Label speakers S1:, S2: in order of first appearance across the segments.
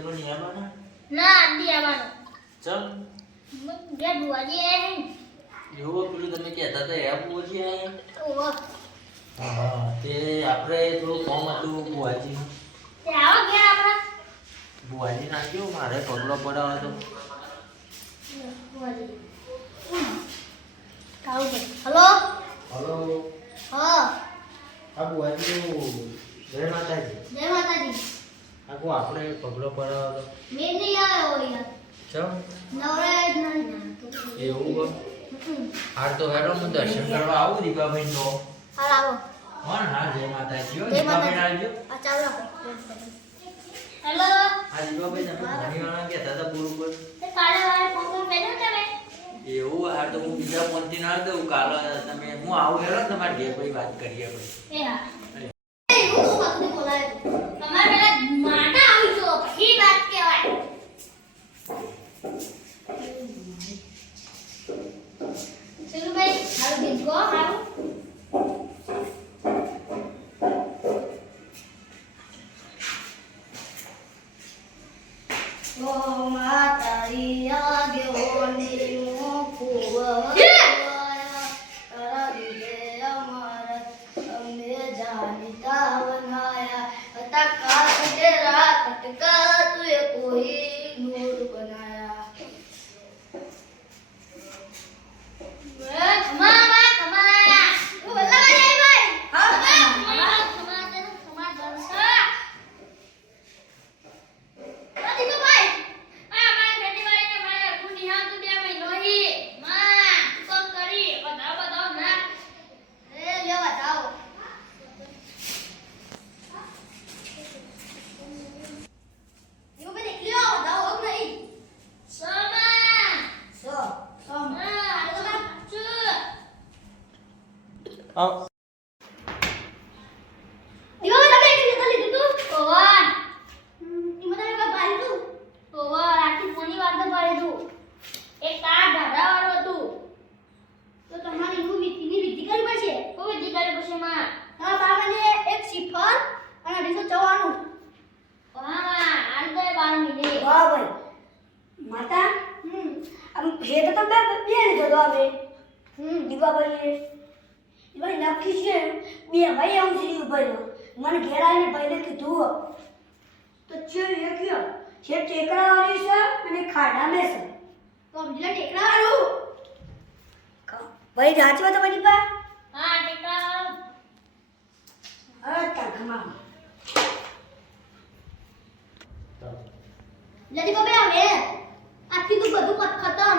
S1: ખેતરમાં નહીં આવવાના?
S2: ના આડી આવવાનો.
S1: ચલ.
S2: બે ભુવાજી આયા હે
S1: એવું પેલું તમે કહેતા હતા એ બુવાજી
S2: ઓહો.
S1: હા તે આપણે થોડું કોમ હતું બુવાજી
S2: તે આવો ઘેર આપણા.
S1: બુવાજી નાખ્યો મારે પગલો પડાવો તો.
S2: ભુવાજી. કાવું છે? હલો?
S1: હલો?
S2: હા.
S1: આ બુવાજી જય માતાજી.
S2: જય માતાજી.
S1: આગો આપણે પગલો પડાવો તો
S2: મેં નહીં આવ્યો યાર
S1: ચમ?
S2: નવરે જ નહીં
S1: એવું હો.
S2: હમ.
S1: તો હેડો હું દર્શન કરવા આવું દીપાભાઈ નો
S2: હાલ આવો.
S1: હા હા જય માતાજી. હો
S2: જય
S1: દીપાભાઈ. આવજો
S2: આ ચાલો હેલો.
S1: આ દીપાભાઈ તમે ભણીવાળા કહેતા હતા બરોબર
S2: તે કાલે વાળે ફોન ફોન તમે.
S1: એવું હાર તો હું બીજા ફોનથી ના દઉં. કાલે તમે હું આવું હેરો તમારે ઘેર કોઈ વાત કરીએ પછી
S2: એ હા એ હું શું હતું બોલાય તમારે પેલા માટા આવી જો પછી વાત કહેવાય શેલુભાઈ હારું ગીત ગો હારું
S3: ઓ માતારી આગેઓની तुझे रात દીધે અમાર અમે જાણીતા બનાયા હતા કાટ તેરા કટકા તુએ કોઈ નૂર બનાયા
S2: એ ખમા માં ખમા તું બલ્લા માં જાય ભાઈ
S3: હા,
S2: ખમા
S3: ખમા.
S2: ખમા તને ખમા જલસા નથી તો ભાઈ આ અમારા ખેતીવાડીને મારે હું નિહાળતું બે મહિનો હી માં તું કોક કરી બતાવ બતાવ ના
S3: એ લેવા જાઓ
S2: એવું બધી લ્યો બતાવ હોક નહીં સમા
S3: સો સો
S2: હા આ તો ચુ દીવા તમે એક લીધું લીધું તું ઓવા ઈ મને કે પાડી તું ઓવા રાતી કોની વાત પાડી તું એક કાર ઢાઢા વાળો હતું તો તમારે એવું વિધિની વિધિ કરવી પડશે કોઈ વિધિ કરવી પડશે માં
S3: તમારા બાબાને એક શ્રીફળ અને અઢીસો ચવાણું
S2: વાહમાં આલ તો એ બાર મિલે
S3: વાહ ભાઈ માતા
S2: હમ
S3: હે તો તમે બે લીધો હવે.
S2: હમ.
S3: દીપાભાઈએ ભાઈ નક્કી છે. બે ભાઈ આમ સીડી ઉપર મને ઘેર આવીને ભાઈને કીધું તો છે એ કયો? છે ટેકરા વાળી છે અને ખાડા મેં છે.
S2: તો બીજા ટેકરા વાળું
S3: ભાઈ રાચવા તો બની પા.
S2: હા ટેકરા
S3: અરે તા ખમા
S2: જલ્દી કબે આવે આથી તું બધું પત ખતમ.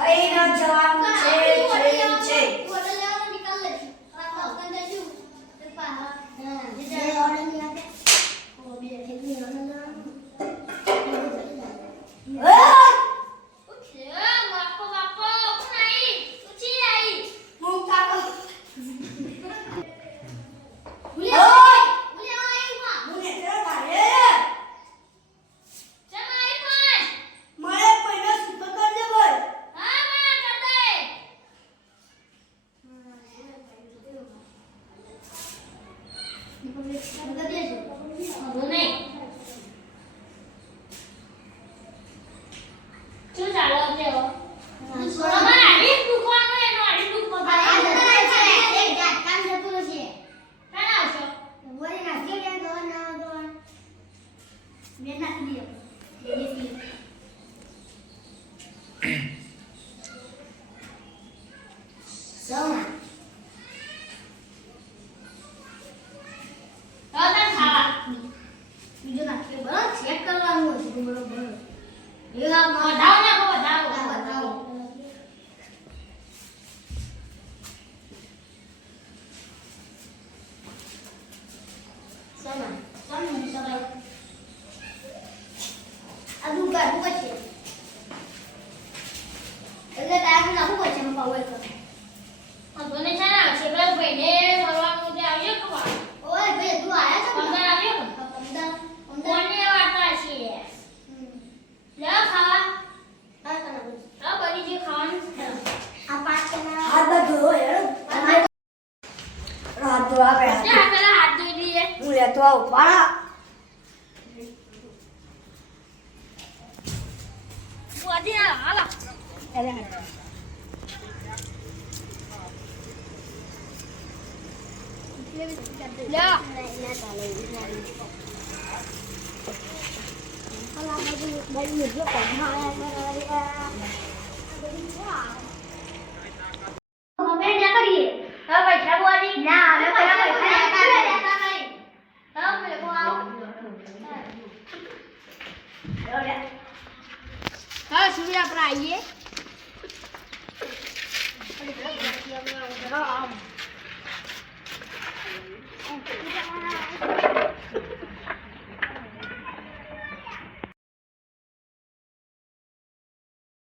S2: Hayır hocam.
S3: સૌના
S2: તો તને ખાવા
S3: બીજું નાખીએ બરાબર ચેક sama Pak બરોબર
S2: મને છે ને શેકડા ભાઈને ફરવાનું જે આવ્યો કે
S3: ઓય ભાઈ તું આયા છો
S2: પંદર આવ્યો ને
S3: પંદર પંદર
S2: કોને વાર્તા છે લે ખાવા.
S3: આ તને બોલ
S2: આ જે ખાવાનું.
S3: આ પાંચ ટકા હાથ બધો હેડો. હાથ ધો આપણે
S2: જા પેલા હાથ ધોઈ દઈએ.
S3: હું લેતો આવું પાડા.
S2: બધી હાલા.
S3: એટલે
S2: લે
S3: Kalau baju baju muda kok mahal